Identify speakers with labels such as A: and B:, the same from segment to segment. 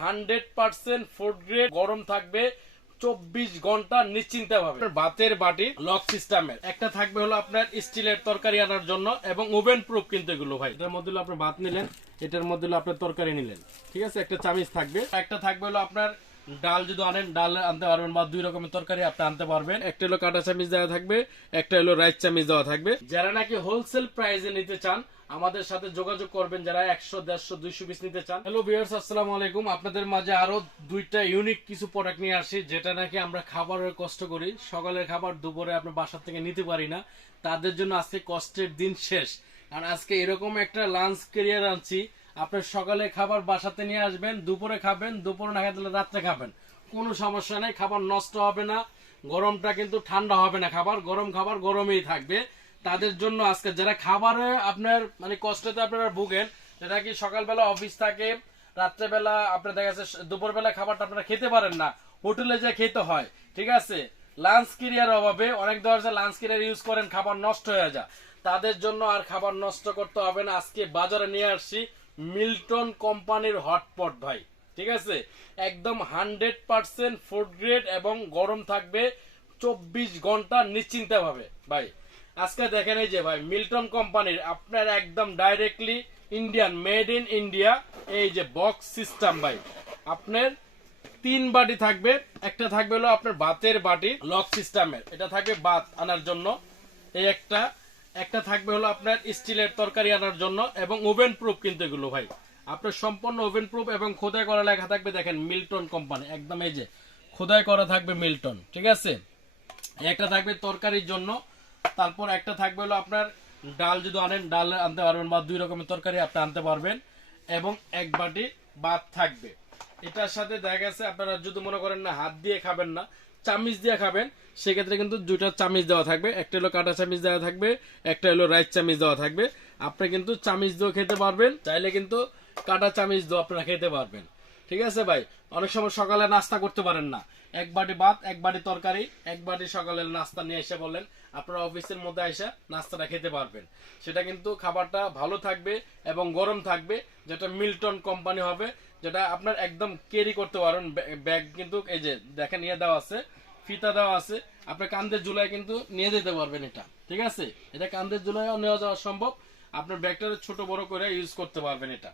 A: Hundred percent food grade গরম থাকবে চব্বিশ ঘণ্টা নিশ্চিন্তে ভাবে। বাতের বাটি লক সিস্টেমের। একটা থাকবে হলো আপনার স্টিলের তরকারি আনার জন্য এবং ওভেন প্রুফ কিন্তু এগুলো ভাই। এটার মধ্যে হলো আপনার ভাত নিলেন, এটার মধ্যে আপনার তরকারি নিলেন। ঠিক আছে? একটা চামিচ থাকবে। একটা থাকবে হলো আপনার ডাল যদি আনেন, ডাল আনতে পারবেন বা দুই রকমের তরকারি আপনি আনতে পারবেন। একটা হলো কাটা চামিচ দেওয়া থাকবে, একটা হলো রাইস চামিচ দেওয়া থাকবে। যারা নাকি হোলসেল প্রাইসে নিতে চান আমাদের সাথে যোগাযোগ করবেন যারা একশো, দেড়শো, দুইশো পিস নিতে চান। হ্যালো ভিউয়ার্স আসসালামু আলাইকুম। আপনাদের মাঝে আরও দুইটা ইউনিক কিছু প্রোডাক্ট নিয়ে আসি, যেটা নাকি আমরা খাবারের কষ্ট করি। সকালের খাবার দুপুরে আপনার বাসা থেকে নিতে পারি না। তাদের জন্য আজকে কষ্টের দিন শেষ। আর আজকে এরকম একটা লাঞ্চ কেরিয়ার আনছি। আপনার সকালে খাবার বাসাতে নিয়ে আসবেন, দুপুরে খাবেন, দুপুরে না খেতে রাত্রে খাবেন। কোনো সমস্যা নেই, খাবার নষ্ট হবে না। গরমটা কিন্তু ঠান্ডা হবে না খাবার। গরম খাবার গরমেই থাকবে। তাদের জন্য আজকে যারা খাবারে আপনার মানে কষ্টতে আপনারা ভুগেন যেটা কি সকালবেলা অফিস থাকে, রাত্রেবেলা আপনার দেখা যাচ্ছে দুপুরবেলা খাবারটা আপনারা খেতে পারেন না, হোটেলে যে খেতে হয়, ঠিক আছে? লাঞ্চ ক্রিয়ার অভাবে অনেক ধরনের লাঞ্চ ক্রিয়ার ইউজ করেন, খাবার নষ্ট হয়ে যায়। তাদের জন্য আর খাবার নষ্ট করতে হবে না, আজকে বাজারে নিয়ে আসছি মিল্টন কোম্পানির হটপট ভাই, ঠিক আছে? একদম হান্ড্রেড পার্সেন্ট ফুড গ্রেড এবং গরম থাকবে চব্বিশ ঘণ্টা নিশ্চিন্তভাবে ভাই। আজকে দেখেন এই যে ভাই, মিল্টন কোম্পানির, আপনার একদম directly Indian made in India এই যে বক্স সিস্টেম ভাই। আপনার তিন বাটি থাকবে, একটা থাকবে হলো আপনার বাতের বাটি লক সিস্টেমের এটা থাকবে বাত আনার জন্য, এই একটা একটা থাকবে হলো আপনার স্টিলের তরকারি আনার জন্য, এবং ওভেন প্রুফ কিন্তু এগুলো ভাই। আপনার সম্পূর্ণ ওভেন প্রুফ এবং খোদাই করা লেখা থাকবে, দেখেন মিল্টন কোম্পানি, একদম এই যে, খোদাই করা থাকবে মিল্টন, ঠিক আছে? একটা থাকবে তরকারির জন্য তারপর একটা থাকবে হলো আপনার ডাল যদি আনেন, ডাল আনতে পারবেন বা দুই রকমের তরকারি আপনি আনতে পারবেন, এবং এক বাটি ভাত থাকবে। এটার সাথে দেখা গেছে আপনারা যদি মনে করেন না, হাত দিয়ে খাবেন না, চামিচ দিয়ে খাবেন, সেক্ষেত্রে কিন্তু দুইটা চামিচ দেওয়া থাকবে। একটা হলো কাটা চামিচ দেওয়া থাকবে, একটা হলো রাইস চামিচ দেওয়া থাকবে। আপনি কিন্তু চামিচ দিয়েও খেতে পারবেন, চাইলে কিন্তু কাটা চামিচ দিয়েও আপনারা খেতে পারবেন। ঠিক আছে ভাই? অনেক সময় সকালে নাস্তা করতে পারেন না। এক বাটি ভাত, এক বাটি তরকারি, এক বাটি সকালের নাস্তা নিয়ে এসে বললেন, আপনারা অফিসের মধ্যে এসে নাস্তাটা খেতে পারবেন। সেটা কিন্তু খাবারটা ভালো থাকবে এবং গরম থাকবে, যেটা মিল্টন কোম্পানি হবে, যেটা আপনার একদম ক্যারি করতে পারেন ব্যাগ কিন্তু এই যে দেখেন ইয়ে দেওয়া আছে, ফিতা দেওয়া আছে। আপনার কান্দের জুলাই কিন্তু নিয়ে যেতে পারবেন এটা। ঠিক আছে? এটা কান্দের জুলাইও নেওয়া যাওয়া সম্ভব। আপনার ব্যাগটা ছোট বড় করে ইউজ করতে পারবেন এটা।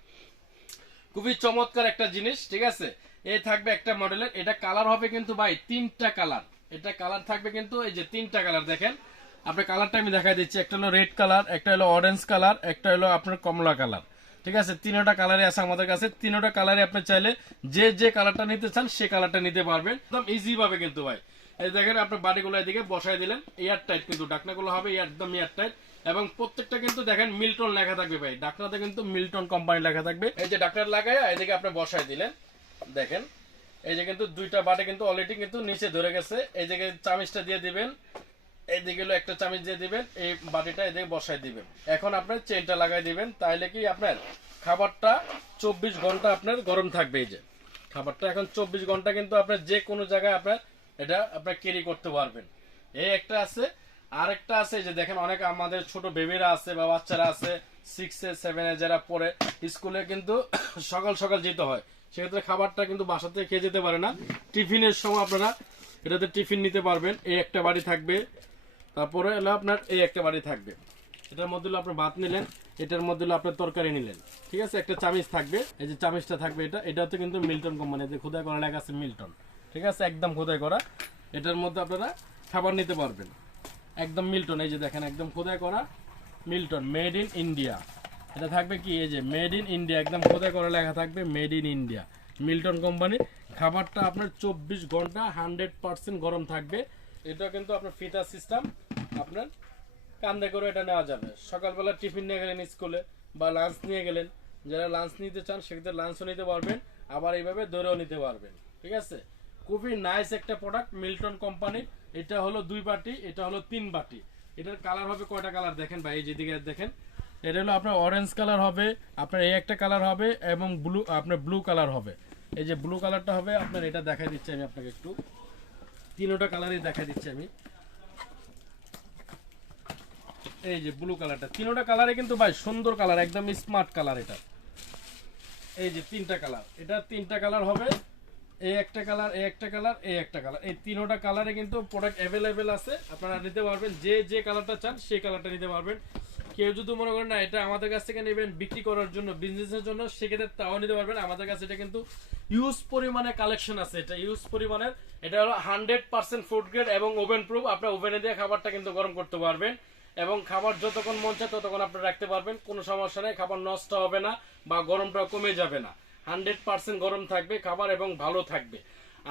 A: খুবই চমৎকার একটা জিনিস, ঠিক আছে? এই থাকবে একটা মডেলের, এটা কালার হবে কিন্তু ভাই তিনটা কালার এটা কালার থাকবে কিন্তু এই যে তিনটা কালার দেখেন। আপনার কালারটা আমি দেখাই দিচ্ছি, একটা হলো রেড কালার একটা হলো অরেঞ্জ কালার একটা হলো আপনার কমলা কালার ঠিক আছে? তিনোটা কালারে আছে আমাদের কাছে। তিনোটা কালারে আপনি চাইলে যে যে কালারটা নিতে চান, সে কালারটা নিতে পারবেন। একদম ইজি ভাবে কিন্তু ভাই। এই দেখেন আপনার বাটিগুলো এদিকে বসাই দিলেন। এয়ার টাইট কিন্তু, ডাকনাগুলো হবে একদম এয়ার টাইট এবং প্রত্যেকটা কিন্তু দেখেন মিল্টন লেখা থাকবে ভাই। ডাকনাতে কিন্তু মিল্টন কোম্পানি লেখা থাকবে। এই যে ডাক্তার লাগায়, এদিকে আপনি বসাই দিলেন। দেখেন, এই যে কিন্তু দুইটা বাটে কিন্তু অলরেডি কিন্তু নিচে ধরে গেছে। এই দিকে চামিচটা দিয়ে দিবেন। এইদিকে একটা চামিচ দিয়ে দিবেন। এই বাটিটা এদিকে বসাই দিবেন। এখন আপনার চেনটা লাগাই দিবেন। তাইলে কি আপনার খাবারটা চব্বিশ ঘণ্টা আপনার গরম থাকবে এই যে। খাবারটা এখন চব্বিশ ঘণ্টা কিন্তু আপনার যে কোনো জায়গায় আপনার এটা আপনার ক্যারি করতে পারবেন। এই একটা আছে আর একটা আছে যে দেখেন অনেক আমাদের ছোট বেবিরা আছে বা বাচ্চারা আছে সিক্সে সেভেনে যারা পড়ে স্কুলে কিন্তু সকাল সকাল যেতে হয়। সেক্ষেত্রে খাবারটা কিন্তু বাসা থেকে খেয়ে যেতে পারে না। টিফিনের সময় আপনারা এটাতে টিফিন নিতে পারবেন। এই একটা বাড়ি থাকবে। তারপরে হলো আপনার এই একটা বাড়ি থাকবে। এটার মধ্যে হলো আপনার ভাত নিলেন, এটার মধ্যে হলো আপনার তরকারি নিলেন। ঠিক আছে? একটা চামিচ থাকবে। এই যে চামিচটা থাকবে এটা এটাতে কিন্তু মিল্টন কোম্পানি যে খোদাই করা লেখা আছে মিল্টন। ঠিক আছে? একদম খোদাই করা। এটার মধ্যে আপনারা খাবার নিতে পারবেন। একদম মিল্টন, এই যে দেখেন, একদম খোদাই করা মিল্টন মেড ইন ইন্ডিয়া এটা থাকবে কি? এই যে মেড ইন ইন্ডিয়া একদম খোদাই করা লেখা থাকবে made in India Milton company খাবারটা আপনার চব্বিশ ঘণ্টা হান্ড্রেড পার্সেন্ট গরম থাকবে। এটা কিন্তু আপনার ফিতা সিস্টেম আপনার কান্দে করে এটা নেওয়া যাবে। সকালবেলা টিফিন নিয়ে গেলেন স্কুলে বা লাঞ্চ নিয়ে গেলেন। যারা লাঞ্চ নিতে চান, সেক্ষেত্রে লাঞ্চও নিতে পারবেন, আবার এইভাবে দৌড়েও নিতে পারবেন। ঠিক আছে? খুবই নাইস একটা প্রোডাক্ট মিল্টন কোম্পানি এটা হলো দুই বাটি, এটা হলো তিন বাটি। এটার কালার হবে কয়টা কালার দেখেন ভাই, এই যেদিকে দেখেন। এটা হলো আপনার অরেঞ্জ কালার হবে, আপনার এই একটা কালার হবে, এবং ব্লু আপনার ব্লু কালার হবে। এই যে ব্লু কালারটা হবে, আপনার এটা দেখাই দিচ্ছি আমি আপনাকে একটু। তিনোটা কালারই দেখাই দিচ্ছি আমি। এই যে ব্লু কালারটা তিনোটা কালারে কিন্তু ভাই সুন্দর কালার একদম স্মার্ট কালার এটা। এই যে তিনটা কালার এটা তিনটা কালার হবে। এই একটা কালার এই একটা কালার এই একটা কালার এই তিনোটা কালারে কিন্তু প্রোডাক্ট অ্যাভেলেবেল আছে। আপনারা নিতে পারবেন, যে যে কালারটা চান, সেই কালারটা নিতে পারবেন। কেউ যদি মনে করেন, না, এটা আমাদের কাছ থেকে নেবেন বিক্রি করার জন্য বিজনেসের জন্য, সেক্ষেত্রে তাও নিতে পারবেন। আমাদের কাছে এটা কিন্তু ইউজ পরিমাণে কালেকশন আছে। এটা ইউজ পরিমাণের, এটা হলো হান্ড্রেড পার্সেন্ট ফুড গ্রেড এবং ওভেন প্রুফ আপনার ওভেনে দিয়ে খাবারটা কিন্তু গরম করতে পারবেন। এবং খাবার যতক্ষণ মন চায়, ততক্ষণ আপনি রাখতে পারবেন। কোনো সমস্যা নেই, খাবার নষ্ট হবে না বা গরমটা কমে যাবে না। হান্ড্রেড পার্সেন্ট গরম থাকবে, খাবার এবং ভালো থাকবে।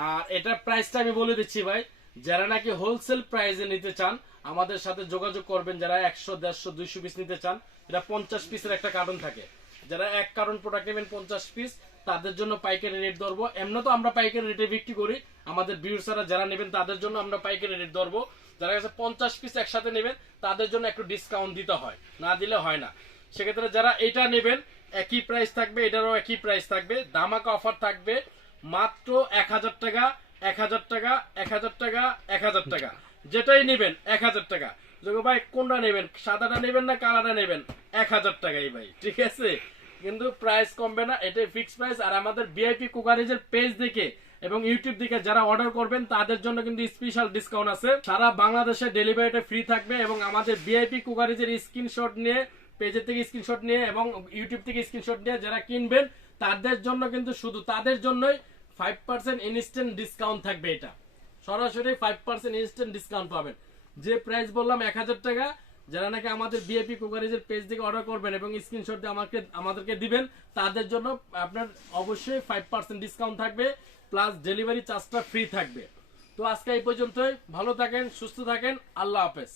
A: আর এটা প্রাইসটা আমি বলে দিচ্ছি ভাই, যারা নাকি হোলসেল প্রাইসে নিতে চান, আমাদের সাথে যোগাযোগ করবেন যারা একশো, দেড়শো, দুইশো পিস নিতে চান, এটা পঞ্চাশ পিসের একটা কার্টন থাকে। যারা এক কার্টন প্রোডাক্ট নেবেন পঞ্চাশ পিস তাদের জন্য পাইকারি রেট ধরবো। এমনি তো আমরা পাইকারি রেটে বিক্রি করি, আমাদের ভিউসাররা যারা নেবেন, তাদের জন্য আমরা পাইকারি রেট ধরবো। যারা কাছে পঞ্চাশ পিস একসাথে নেবেন, তাদের জন্য একটু ডিসকাউন্ট দিতে হয়, না দিলে হয় না। সেক্ষেত্রে যারা এটা নেবেন একই প্রাইস থাকবে, এটারও একই প্রাইস থাকবে। দামাকা অফার থাকবে মাত্র এক হাজার টাকা, এক হাজার টাকা, এক হাজার টাকা, এক হাজার টাকা। যেটাই নেবেন এক হাজার টাকা। যোগ ভাই, কোনটা নেবেন? সাদাটা নেবেন না কালারটা নেবেন? এক হাজার টাকাই ভাই, ঠিক আছে? কিন্তু প্রাইস কমবে না, এটাই ফিক্স প্রাইস আর আমাদের ভিআইপি কুকারেজের পেজ দেখে এবং ইউটিউব থেকে যারা অর্ডার করবেন, তাদের জন্য কিন্তু স্পেশাল ডিসকাউন্ট আছে। সারা বাংলাদেশে ডেলিভারিটা ফ্রি থাকবে এবং আমাদের ভিআইপি কুকারেজের স্ক্রিনশট নিয়ে পেজের থেকে স্ক্রিনশট নিয়ে এবং ইউটিউব থেকে স্ক্রিনশট নিয়ে যারা কিনবেন, তাদের জন্য কিন্তু শুধু তাদের জন্যই ফাইভ পার্সেন্ট ইনস্ট্যান্ট ডিসকাউন্ট থাকবে এটা। সরাসরি ফাইভ পার্সেন্ট ইনস্ট্যান্ট ডিসকাউন্ট পাবেন। যে প্রাইস বললাম এক হাজার টাকা, যারা নাকি আমাদের বিএপি কুকারেজের পেজ থেকে অর্ডার করবেন এবং স্ক্রিনশট দিয়ে আমাকে, আমাদেরকে দিবেন, তাদের জন্য আপনার অবশ্যই ফাইভ পার্সেন্ট ডিসকাউন্ট থাকবে প্লাস ডেলিভারি চার্জটা ফ্রি থাকবে। তো আজকে এই পর্যন্তই। ভালো থাকেন, সুস্থ থাকেন, আল্লাহ হাফেজ।